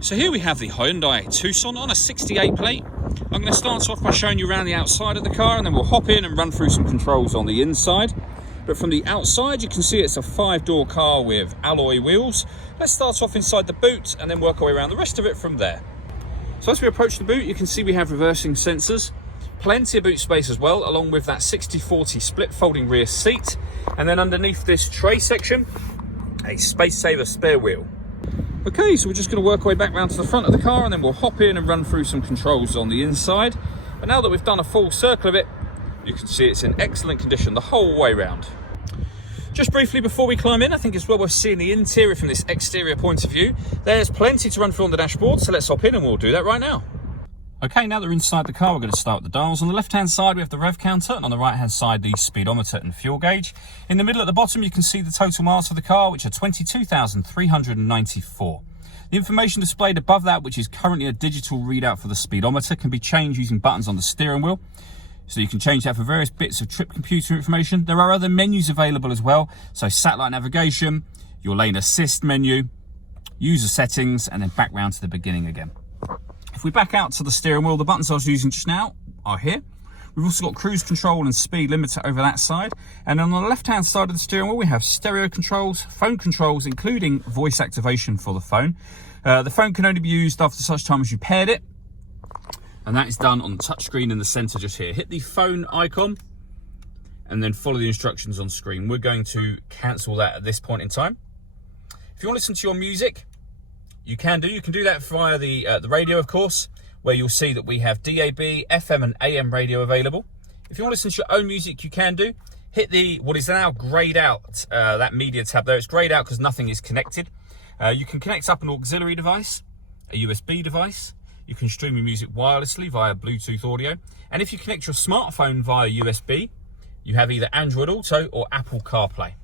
So here we have the Hyundai Tucson on a 68 plate. I'm going to start off by showing you around the outside of the car, and then we'll hop in and run through some controls on the inside. But from the outside, you can see it's a 5-door car with alloy wheels. Let's start off inside the boot and then work our way around the rest of it from there. So as we approach the boot, you can see we have reversing sensors, plenty of boot space as well, along with that 60/40 split folding rear seat. And then underneath this tray section, a space saver spare wheel. Okay, so we're just going to work our way back round to the front of the car, and then we'll hop in and run through some controls on the inside. But now that we've done a full circle of it, you can see it's in excellent condition the whole way round. Just briefly before we climb in, I think it's well worth seeing the interior from this exterior point of view. There's plenty to run through on the dashboard, so let's hop in and we'll do that right now. Okay, now that we're inside the car, we're going to start with the dials. On the left-hand side, we have the rev counter, and on the right-hand side, the speedometer and fuel gauge. In the middle at the bottom, you can see the total miles of the car, which are 22,394. The information displayed above that, which is currently a digital readout for the speedometer, can be changed using buttons on the steering wheel. So you can change that for various bits of trip computer information. There are other menus available as well. So satellite navigation, your lane assist menu, user settings, and then back round to the beginning again. If we back out to the steering wheel, the buttons I was using just now are here. We've also got cruise control and speed limiter over that side. And on the left-hand side of the steering wheel, we have stereo controls, phone controls, including voice activation for the phone. The phone can only be used after such time as you paired it. And that is done on the touchscreen in the center just here. Hit the phone icon and then follow the instructions on screen. We're going to cancel that at this point in time. If you want to listen to your music, you can do that via the radio, of course, where you'll see that we have DAB, FM and AM radio available. If you want to listen to your own music, you can do. Hit the, what is now grayed out, that media tab there. It's grayed out because nothing is connected. You can connect up an auxiliary device, a USB device. You can stream your music wirelessly via Bluetooth audio. And if you connect your smartphone via USB, you have either Android Auto or Apple CarPlay.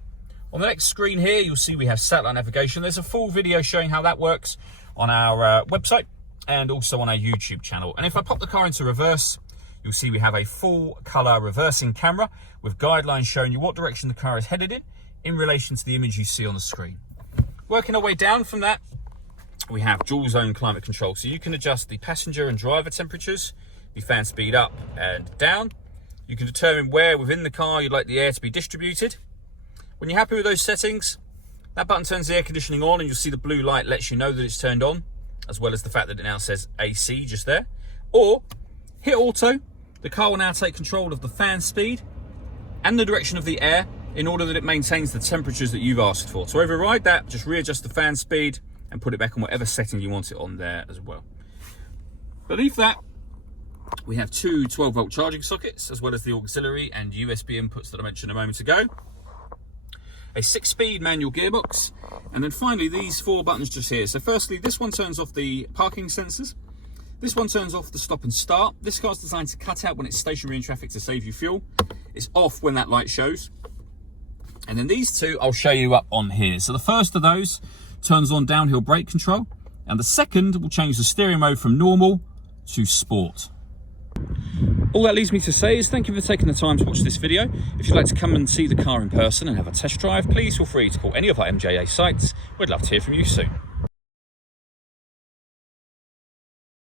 On the next screen here, you'll see we have satellite navigation. There's a full video showing how that works on our website and also on our YouTube channel. And if I pop the car into reverse, you'll see we have a full color reversing camera with guidelines showing you what direction the car is headed in relation to the image you see on the screen. Working our way down from that, we have dual zone climate control. So you can adjust the passenger and driver temperatures, the fan speed up and down. You can determine where within the car you'd like the air to be distributed. When you're happy with those settings, that button turns the air conditioning on, and you'll see the blue light lets you know that it's turned on, as well as the fact that it now says AC just there. Or hit auto. The car will now take control of the fan speed and the direction of the air in order that it maintains the temperatures that you've asked for. To override that, just readjust the fan speed and put it back on whatever setting you want it on there as well. Beneath that, we have two 12-volt charging sockets, as well as the auxiliary and USB inputs that I mentioned a moment ago. A 6-speed manual gearbox, and then finally these 4 buttons just here. So firstly, this one turns off the parking sensors. This one turns off the stop and start. This car's designed to cut out when it's stationary in traffic to save you fuel. It's off when that light shows. And then these 2 I'll show you up on here. So the first of those turns on downhill brake control, and the second will change the steering mode from normal to sport. All that leaves me to say is thank you for taking the time to watch this video. If you'd like to come and see the car in person and have a test drive, please feel free to call any of our MJA sites. We'd love to hear from you soon.